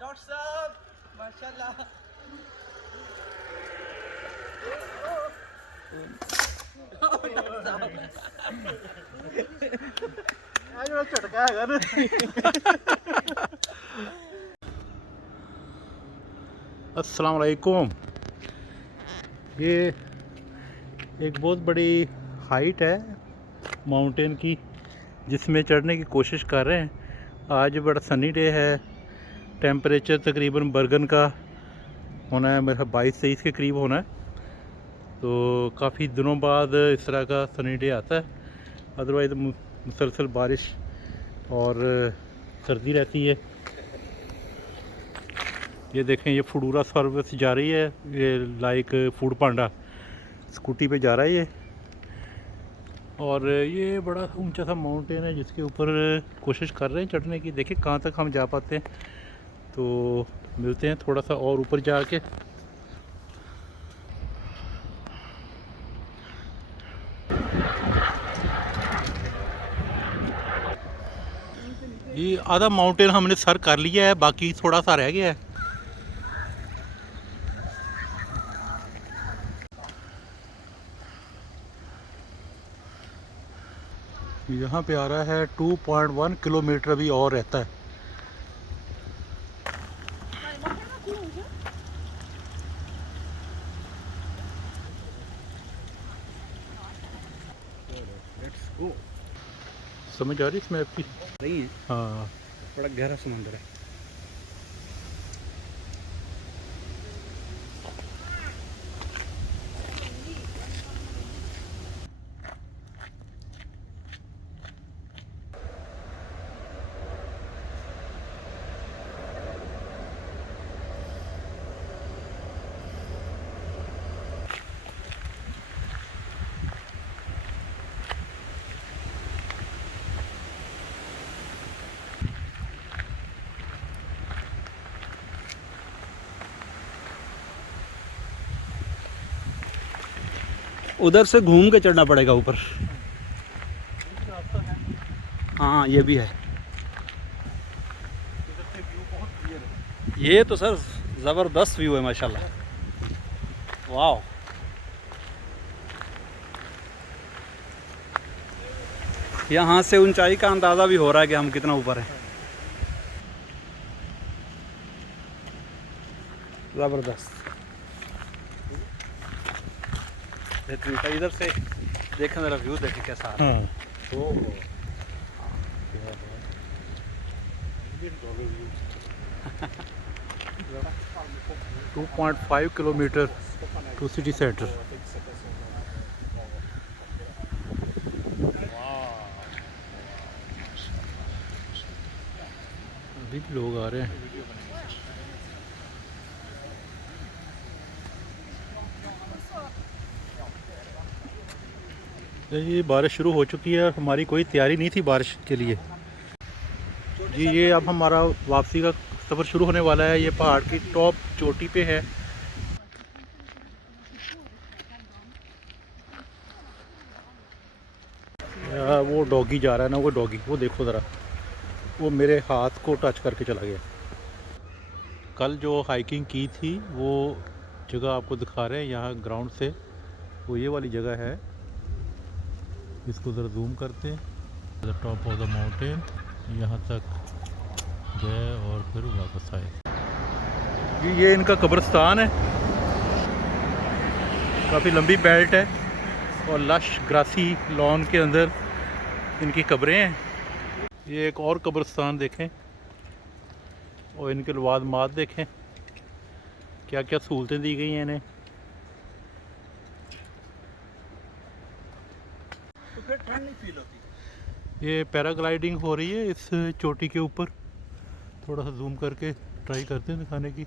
Doctor साहब माशाल्लाह। झटका है ना। अस्सलाम वालेकुम। ये एक बहुत बड़ी हाइट है माउंटेन की, जिसमें चढ़ने की कोशिश कर रहे हैं। आज बड़ा सनी डे है। टेम्परेचर तकरीबन बर्गन का होना है, मेरा 22-23 के करीब होना है। तो काफ़ी दिनों बाद इस तरह का सनी डे आता है। अदरवाइज़ मुसलसल बारिश और सर्दी रहती है। ये देखें, ये फुडूरा सर्विस जा रही है, ये लाइक फूड पांडा स्कूटी पे जा रहा है ये। और ये बड़ा ऊंचा सा माउंटेन है जिसके ऊपर कोशिश कर रहे हैं चढ़ने की। देखिए कहाँ तक हम जा पाते हैं। तो मिलते हैं थोड़ा सा और ऊपर जाके। ये आधा माउंटेन हमने सर कर लिया है, बाकी थोड़ा सा रह गया है। यहाँ पे आ रहा है 2.1 किलोमीटर अभी और रहता है। समझ आ रही इसमें आपकी? नहीं है, हाँ, बड़ा गहरा समुंदर है। उधर से घूम के चढ़ना पड़ेगा ऊपर। हाँ ये भी है। ये तो सर ज़बरदस्त व्यू है माशाल्लाह। वाह, यहाँ से ऊंचाई का अंदाज़ा भी हो रहा है कि हम कितना ऊपर हैं। ज़बरदस्त। इधर से देखें ज़रा व्यू देखें कैसा आ रहा है। हाँ। 2.5 किलोमीटर टू सिटी सेंटर। अभी भी लोग आ रहे हैं। ये बारिश शुरू हो चुकी है। हमारी कोई तैयारी नहीं थी बारिश के लिए जी। ये अब हमारा वापसी का सफ़र शुरू होने वाला है। ये पहाड़ की टॉप चोटी पे है। वो डॉगी जा रहा है ना, वो डॉगी, वो देखो ज़रा, वो मेरे हाथ को टच करके चला गया। कल जो हाइकिंग की थी वो जगह आपको दिखा रहे हैं यहाँ ग्राउंड से। वो ये वाली जगह है, इसको ज़रा जूम करते हैं। The top of the mountain, यहाँ तक गए और फिर वापस आए। ये इनका कब्रिस्तान है। काफ़ी लंबी बेल्ट है और लश ग्रासी लॉन के अंदर इनकी कब्रें हैं। ये एक और कब्रिस्तान देखें और इनके लवाजमात देखें, क्या क्या सहूलतें दी गई हैं इन्हें। तो फिर ठंड नहीं फील होती। ये पैराग्लाइडिंग हो रही है इस चोटी के ऊपर। थोड़ा सा जूम करके ट्राई करते हैं दिखाने की।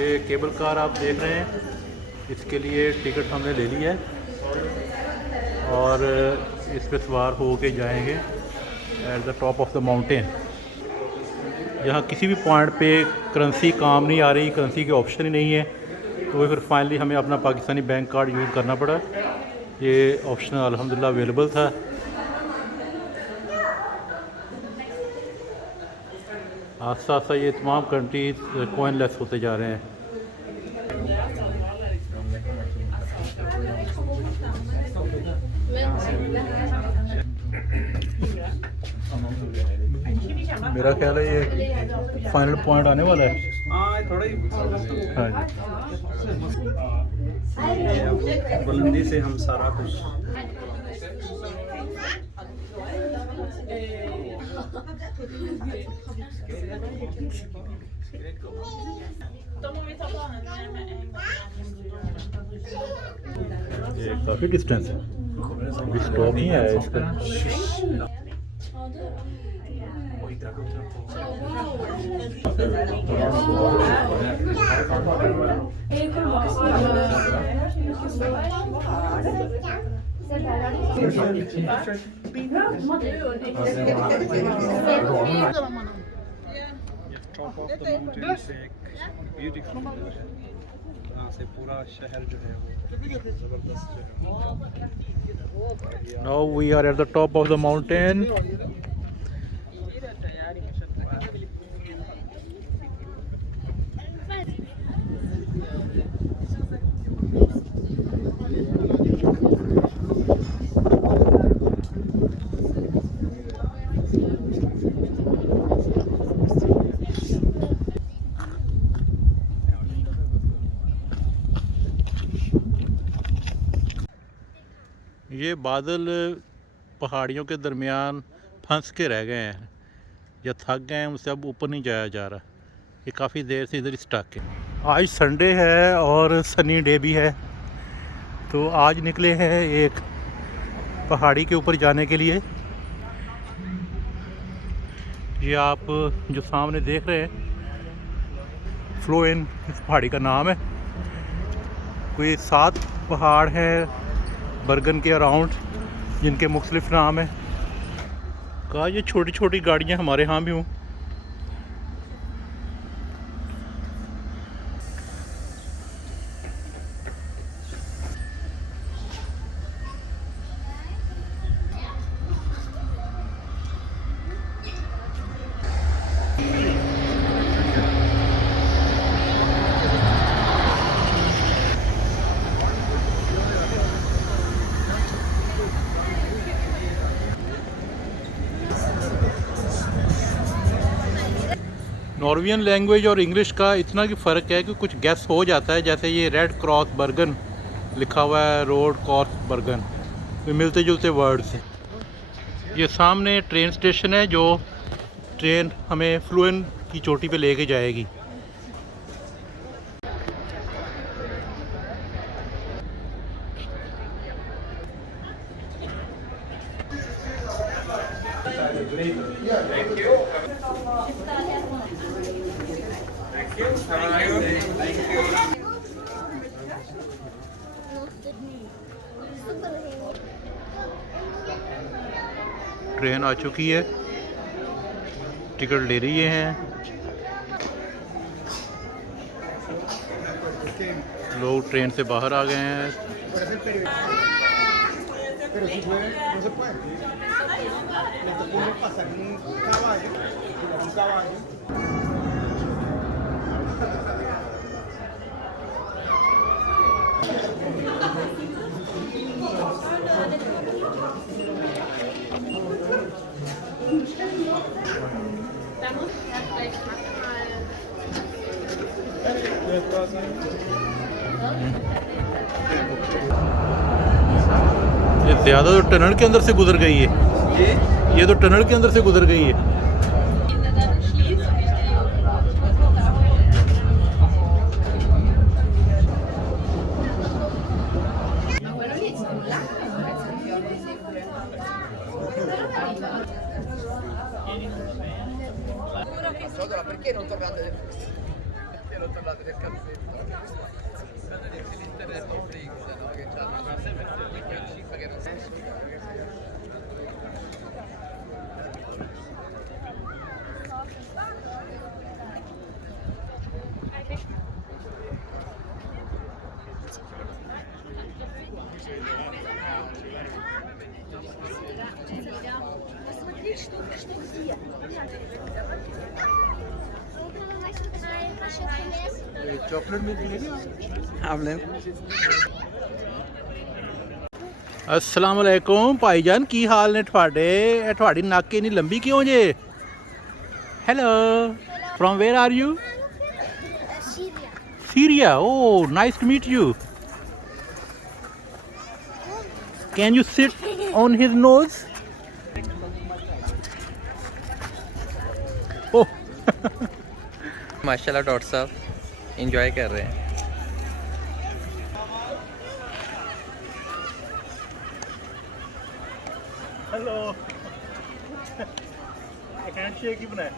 ये केबल कार आप देख रहे हैं, इसके लिए टिकट हमने ले लिया है और इस पे सवार हो के जाएंगे at the top of the mountain. यहाँ किसी भी पॉइंट पे करेंसी काम नहीं आ रही, करेंसी के ऑप्शन ही नहीं है। तो फिर फाइनली हमें अपना पाकिस्तानी बैंक कार्ड यूज़ करना पड़ा। ये ऑप्शन अल्हम्दुलिल्लाह अवेलेबल था। आस्ता आस्ता ये तमाम कंट्रीज कॉइन लेस होते जा रहे हैं। मेरा ख्याल है ये फाइनल पॉइंट आने वाला है। हाँ थोड़ा ही हाँ जी, बुलंदी से हम सारा कुछ ये काफ़ी डिस्टेंस है, अभी स्टॉप नहीं आया इसका। टॉप ऑफ द माउंटेन से एक ब्यूटीफुल व्यू है। यहाँ से पूरा शहर जो है वो जबरदस्त जो है। Now we are at the top of the mountain. ये बादल पहाड़ियों के दरमियान फंस के रह गए हैं या थक गए हैं, उससे अब ऊपर नहीं जाया जा रहा। ये काफ़ी देर से इधर स्टक है। आज संडे है और सनी डे भी है, तो आज निकले हैं एक पहाड़ी के ऊपर जाने के लिए। ये आप जो सामने देख रहे हैं फ्लोइन इस पहाड़ी का नाम है। कोई 7 पहाड़ हैं बर्गन के अराउंड जिनके मुख्तलिफ नाम हैं। कहा ये छोटी छोटी गाड़ियाँ हमारे यहाँ भी हों। नॉर्वेजियन लैंग्वेज और इंग्लिश का इतना की फ़र्क है कि कुछ गैस हो जाता है। जैसे ये रेड क्रॉस बर्गन लिखा हुआ है, रोड क्रॉस बर्गन, तो मिलते जुलते वर्ड्स हैं। ये सामने ट्रेन स्टेशन है जो ट्रेन हमें फ्लूएन की चोटी पे लेके जाएगी। ट्रेन आ चुकी है, टिकट ले रही हैं, लोग ट्रेन से बाहर आ गए हैं। ये ज़्यादा तो टनल के अंदर से गुजर गई है। ये तो टनल के अंदर से गुजर गई है। Perché non tornate del calzetto? L'internet non frega, no? Che c'hanno cifra che non senso. Посмотри, что chocolate milk लेंगे आपने अस्सलाम वालेकुम भाईजान की हाल ने ਤੁਹਾਡੇ ਇਹ ਤੁਹਾਡੀ ਨੱਕ ਇੰਨੀ ਲੰਬੀ ਕਿਉਂ ਜੇ hello firm where are you Syria. Syria. Oh, nice to meet you. Can you sit on his nose? Oh. माशाल्लाह डॉक्टर साहब एंजॉय कर रहे हैं। Hello. Handshake ही बनाए.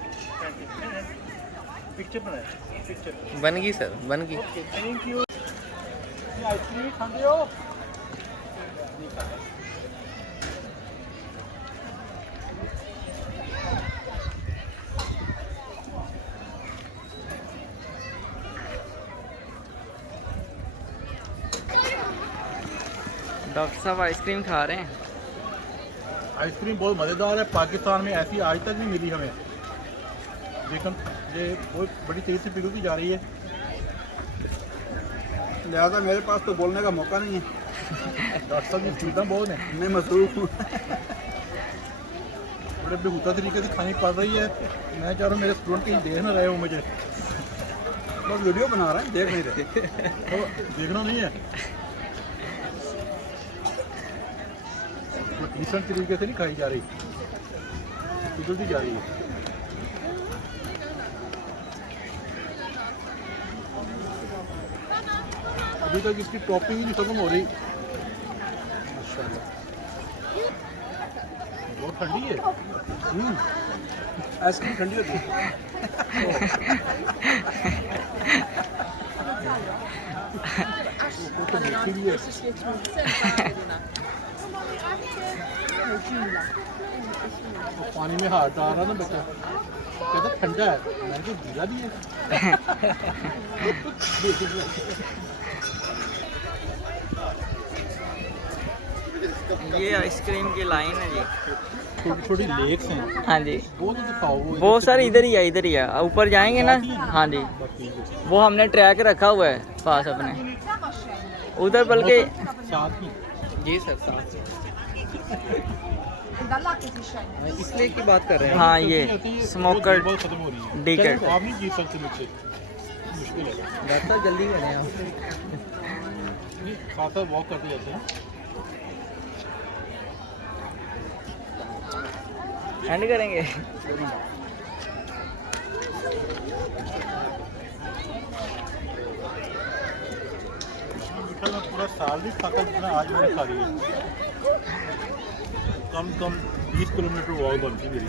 Picture बनाए. Picture. बन गई सर, बन गई। Okay, thank you. आइसक्रीम खाते हो? डॉक्टर साहब आइसक्रीम खा रहे हैं। आइसक्रीम बहुत मज़ेदार है। पाकिस्तान में ऐसी आज तक नहीं मिली हमें। लेकिन ये बहुत बड़ी तेज़ी से पिघलती जा रही है। लिहाजा मेरे पास तो बोलने का मौका नहीं है। डॉक्टर साहब की सुविधा बहुत है। मैं मसरूफ हूँ। बड़े बेहूदा तरीके से खानी पड़ रही है। मैं चाह रहा हूँ मेरे स्टूडेंट कहीं देख ना रहे हो मुझे। बस वीडियो बना रहे हैं, देख नहीं रहे। तो देखना नहीं है। तो डिसेंट तरीके से नहीं खाई जा रही, पिघलती जा रही है। अभी तक इसकी टॉपिंग ही नहीं खत्म हो रही। माशाल्लाह बहुत ठंडी है। आइसक्रीम ठंडी होती है। तो मीठी भी है। तो पानी में हाथ डाल रहा ना बच्चा, कहता ठंडा है। मैंने तो गीला भी है। ये आइसक्रीम की लाइन है जी। छोटी छोटी लेक्स हैं। हाँ जी, वो तो दिखाओ। वो सर इधर ही है, इधर ही है। ऊपर जाएंगे ना। हाँ जी, वो हमने ट्रैक रखा हुआ है पास अपने उधर, बल्कि साथ ही जी सर साथ। इसलिए की बात कर रहे हैं। हाँ ये स्मोकर बहुत खत्म हो रही है। डिकेट। चलो, आप नहीं जीत सकते मुझसे, मुश्किल है। डॉक्टर जल्दी बने आप। नहीं, साथ साथ वॉक करते जाते हैं। एंड करेंगे। मीठा मैं पूरा साल नहीं खाता जितना आज मैंने खा लिया। कम 20 किलोमीटर वॉक बनती मेरी।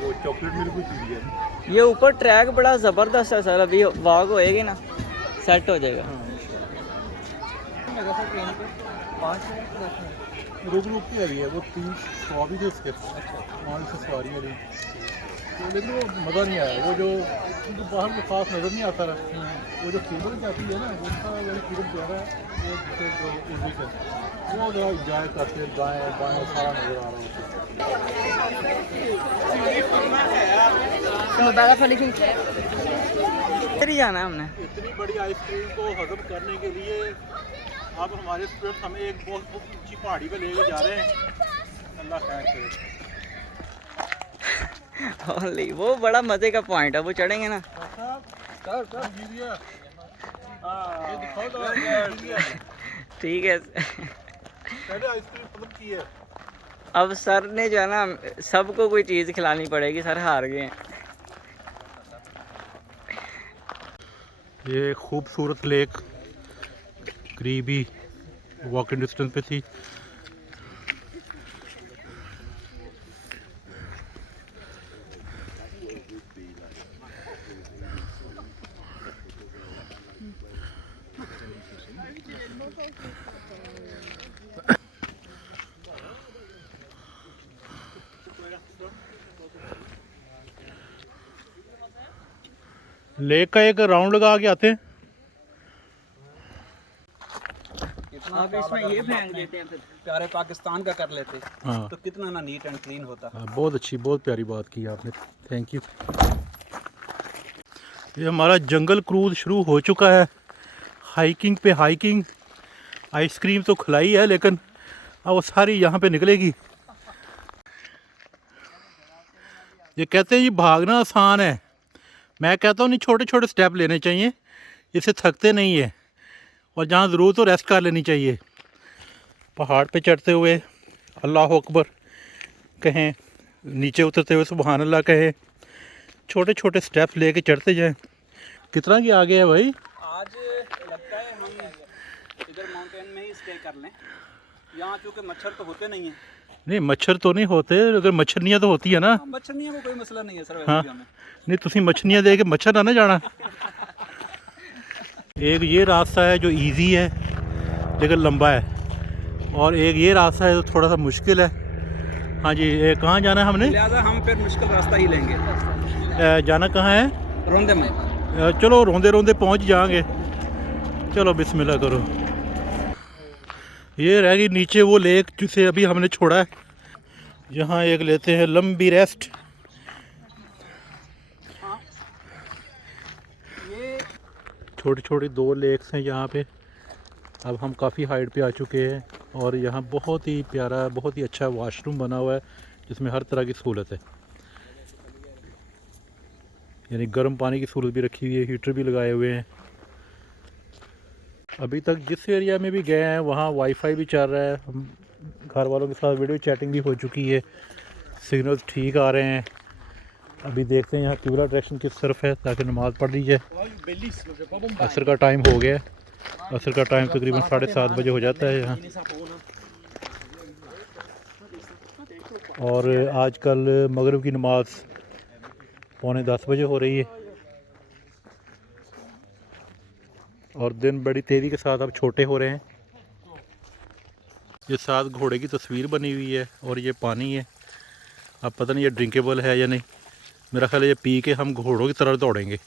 वो चॉकलेट मेरे को पी है। ये ऊपर ट्रैक बड़ा ज़बरदस्त है सर। अभी वॉक होएगी ना, सेट हो जाएगा। रुक रुक के आ रही है। वो 3 सौ भी थे उसके। वहाँ से सवारी वाली। तो लेकिन वो मज़ा नहीं आया। वो जो बाहर को खास नज़र नहीं आता रहा। वो जो केबल जाती है ना, उसका वाली केबल जा रहा है। वो जिससे जो उर्दू से वो जरा इंजॉय करते दाएँ बाएँ सारा नज़र आ रहा है। इधर ही जाना है हमने। इतनी बड़ी आइसक्रीम को हजम करने के लिए अब हमारे स्टूडेंट हमें एक बहुत ऊंची पहाड़ी पे लेके जा रहे हैं। अल्लाह खैर करे। ओनली वो बड़ा मज़े का पॉइंट है, वो चढ़ेंगे ना। ठीक है। पहले आइसक्रीम खत्म की है। अब सर ने जो है ना, सबको कोई चीज़ खिलानी पड़ेगी। सर हार गए हैं। ये खूबसूरत लेक करीबी वॉकिंग डिस्टेंस पे थी। लेक का एक राउंड लगा के आते हैं। कितना आप इसमें ये फेंक देते हैं फिर। प्यारे पाकिस्तान का कर लेते हाँ तो कितना ना नीट एंड क्लीन होता। बहुत अच्छी, बहुत प्यारी बात की आपने, थैंक यू। ये हमारा जंगल क्रूज शुरू हो चुका है। हाइकिंग पे हाइकिंग, आइसक्रीम तो खिलाई है लेकिन अब वो सारी यहाँ पे निकलेगी। ये कहते हैं जी भागना आसान है, मैं कहता हूँ नहीं, छोटे छोटे स्टेप लेने चाहिए, इससे थकते नहीं है और जहाँ ज़रूरत हो रेस्ट कर लेनी चाहिए। पहाड़ पे चढ़ते हुए अल्लाह अकबर कहें, नीचे उतरते हुए सुबहान अल्लाह कहें, छोटे छोटे स्टेप्स लेके चढ़ते जाएं। कितना की आगे है भाई? आज लगता है हम इधर माउंटेन में ही स्टे कर लें, यहाँ क्योंकि मच्छर तो होते नहीं हैं। नहीं मच्छर तो नहीं होते, अगर मच्छरनियाँ तो होती है ना। मच्छरनियों को कोई मसला नहीं है सर। हाँ वैसे भी हमें नहीं, तुसी मच्छरनियाँ दे के मच्छर ना जाना। एक ये रास्ता है जो इजी है लेकिन लंबा है, और एक ये रास्ता है जो थोड़ा सा मुश्किल है। हाँ जी, कहाँ जाना है हमने? लिहाजा हम फिर मुश्किल रास्ता ही लेंगे। जाना कहाँ है? रोंदे में। चलो रोंदे रोंदे पहुँच जाएंगे। चलो बिस्मिल्लाह करो। ये रह गई नीचे वो लेक जिसे अभी हमने छोड़ा है। यहाँ एक लेते हैं लंबी रेस्ट। ये छोटी छोटी 2 लेक्स हैं यहाँ पे। अब हम काफ़ी हाइट पे आ चुके हैं और यहाँ बहुत ही प्यारा, बहुत ही अच्छा वॉशरूम बना हुआ है जिसमें हर तरह की सहूलत है। यानी गर्म पानी की सहूलत भी रखी हुई है, हीटर भी लगाए हुए हैं। अभी तक जिस एरिया में भी गए हैं वहाँ वाईफाई भी चल रहा है, हम घर वालों के साथ वीडियो चैटिंग भी हो चुकी है, सिग्नल्स ठीक आ रहे हैं। अभी देखते हैं यहाँ किबला डायरेक्शन किस तरफ है ताकि नमाज़ पढ़ ली जाए। असर का टाइम हो गया है, असर का टाइम तकरीबन 7:30 बजे हो जाता है यहाँ। और आजकल मगरिब की नमाज 9:45 बजे हो रही है और दिन बड़ी तेज़ी के साथ अब छोटे हो रहे हैं। ये साथ घोड़े की तस्वीर बनी हुई है और ये पानी है। अब पता नहीं ये ड्रिंकेबल है या नहीं, मेरा ख्याल है ये पी के हम घोड़ों की तरह दौड़ेंगे।